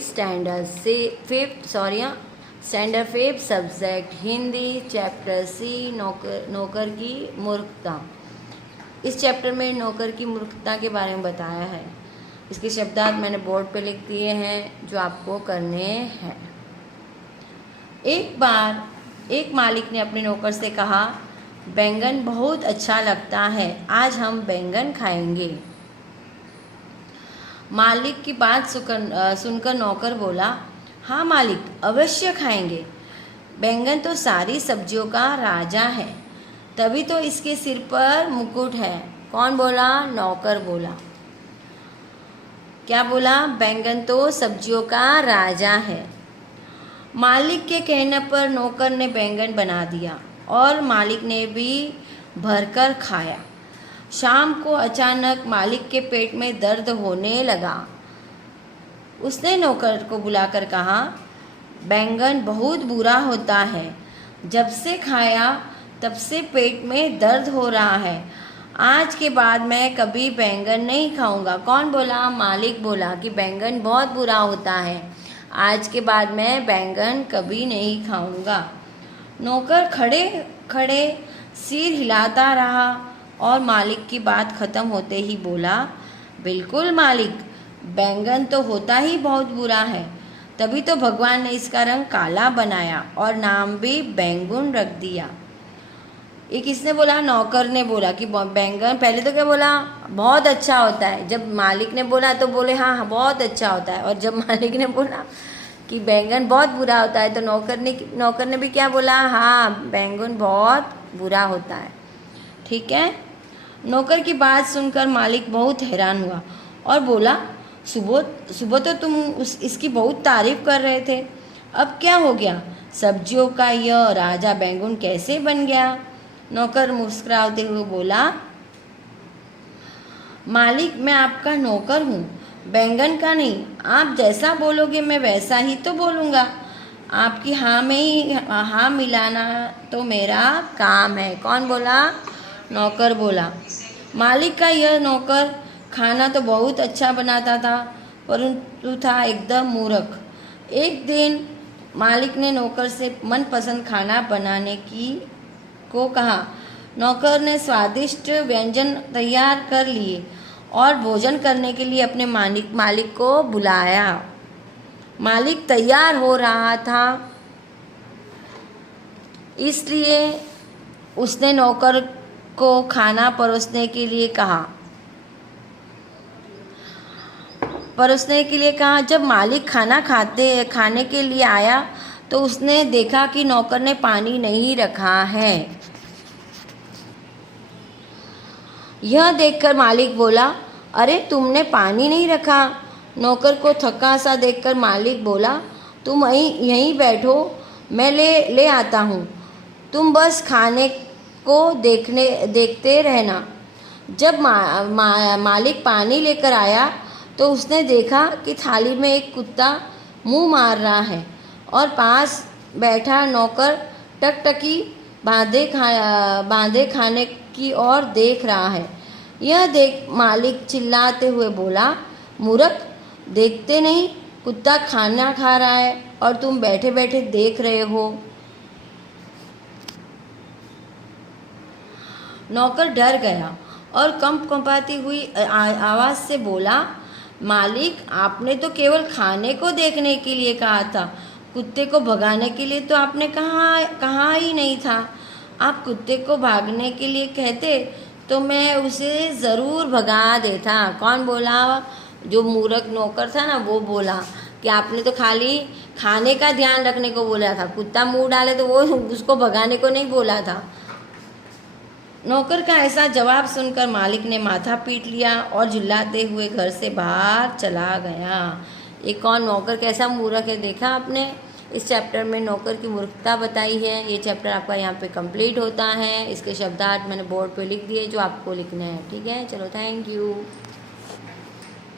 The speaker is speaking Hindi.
स्टैंडर्ड से स्टैंडर्ड 5 सब्जेक्ट हिंदी चैप्टर सी नौकर की मूर्खता। इस चैप्टर में नौकर की मूर्खता के बारे में बताया है। इसके शब्दार्थ मैंने बोर्ड पे लिख दिए हैं जो आपको करने हैं। एक बार एक मालिक ने अपने नौकर से कहा, बैंगन बहुत अच्छा लगता है, आज हम बैंगन खाएंगे। मालिक की बात सुनकर नौकर बोला, हाँ मालिक, अवश्य खाएंगे। बैंगन तो सारी सब्जियों का राजा है, तभी तो इसके सिर पर मुकुट है। कौन बोला? नौकर बोला। क्या बोला? बैंगन तो सब्जियों का राजा है। मालिक के कहने पर नौकर ने बैंगन बना दिया और मालिक ने भी भरकर खाया। शाम को अचानक मालिक के पेट में दर्द होने लगा। उसने नौकर को बुलाकर कहा, बैंगन बहुत बुरा होता है, जब से खाया तब से पेट में दर्द हो रहा है। आज के बाद मैं कभी बैंगन नहीं खाऊंगा। कौन बोला? मालिक बोला कि बैंगन बहुत बुरा होता है, आज के बाद मैं बैंगन कभी नहीं खाऊंगा। नौकर खड़े खड़े सिर हिलाता रहा और मालिक की बात खत्म होते ही बोला, बिल्कुल मालिक, बैंगन तो होता ही बहुत बुरा है, तभी तो भगवान ने इसका रंग काला बनाया और नाम भी बैंगन रख दिया। ये किसने बोला? नौकर ने बोला कि बैंगन, पहले तो क्या बोला? बहुत अच्छा होता है। जब मालिक ने बोला तो बोले हाँ बहुत अच्छा होता है, और जब मालिक ने बोला कि बैंगन बहुत बुरा होता है तो नौकर ने भी क्या बोला? हाँ, बैंगन बहुत बुरा होता है। ठीक है। नौकर की बात सुनकर मालिक बहुत हैरान हुआ और बोला, सुबह तो तुम इसकी बहुत तारीफ कर रहे थे, अब क्या हो गया? सब्जियों का यह राजा बैंगन कैसे बन गया? नौकर मुस्कुराते हुए बोला, मालिक, मैं आपका नौकर हूँ, बैंगन का नहीं। आप जैसा बोलोगे मैं वैसा ही तो बोलूँगा। आपकी हाँ में ही हाँ मिलाना तो मेरा काम है। कौन बोला? नौकर बोला। मालिक का यह नौकर खाना तो बहुत अच्छा बनाता था, परंतु था एकदम मूर्ख। एक दिन मालिक ने नौकर से मनपसंद खाना बनाने को कहा। नौकर ने स्वादिष्ट व्यंजन तैयार कर लिए और भोजन करने के लिए अपने मालिक को बुलाया। मालिक तैयार हो रहा था, इसलिए उसने नौकर को खाना परोसने के लिए कहा। जब मालिक खाना खाने के लिए आया तो उसने देखा कि नौकर ने पानी नहीं रखा है। यह देखकर मालिक बोला, अरे तुमने पानी नहीं रखा। नौकर को थका सा देखकर मालिक बोला, तुम यहीं बैठो, मैं ले आता हूँ, तुम बस खाने को देखते रहना। जब मालिक पानी लेकर आया तो उसने देखा कि थाली में एक कुत्ता मुंह मार रहा है और पास बैठा नौकर टकटकी बांधे खाने की ओर देख रहा है। यह देख मालिक चिल्लाते हुए बोला, मूर्ख, देखते नहीं कुत्ता खाना खा रहा है और तुम बैठे बैठे देख रहे हो। नौकर डर गया और कंपाती हुई आवाज़ से बोला, मालिक, आपने तो केवल खाने को देखने के लिए कहा था, कुत्ते को भगाने के लिए तो आपने कहा ही नहीं था। आप कुत्ते को भागने के लिए कहते तो मैं उसे ज़रूर भगा देता। कौन बोला? जो मूर्ख नौकर था ना, वो बोला कि आपने तो खाली खाने का ध्यान रखने को बोला था, कुत्ता मुंह डाले तो वो उसको भगाने को नहीं बोला था। नौकर का ऐसा जवाब सुनकर मालिक ने माथा पीट लिया और चिल्लाते हुए घर से बाहर चला गया। ये कौन नौकर कैसा मूर्ख है देखा आपने। इस चैप्टर में नौकर की मूर्खता बताई है। ये चैप्टर आपका यहाँ पे कंप्लीट होता है। इसके शब्दार्थ मैंने बोर्ड पे लिख दिए जो आपको लिखने हैं। ठीक है, चलो, थैंक यू।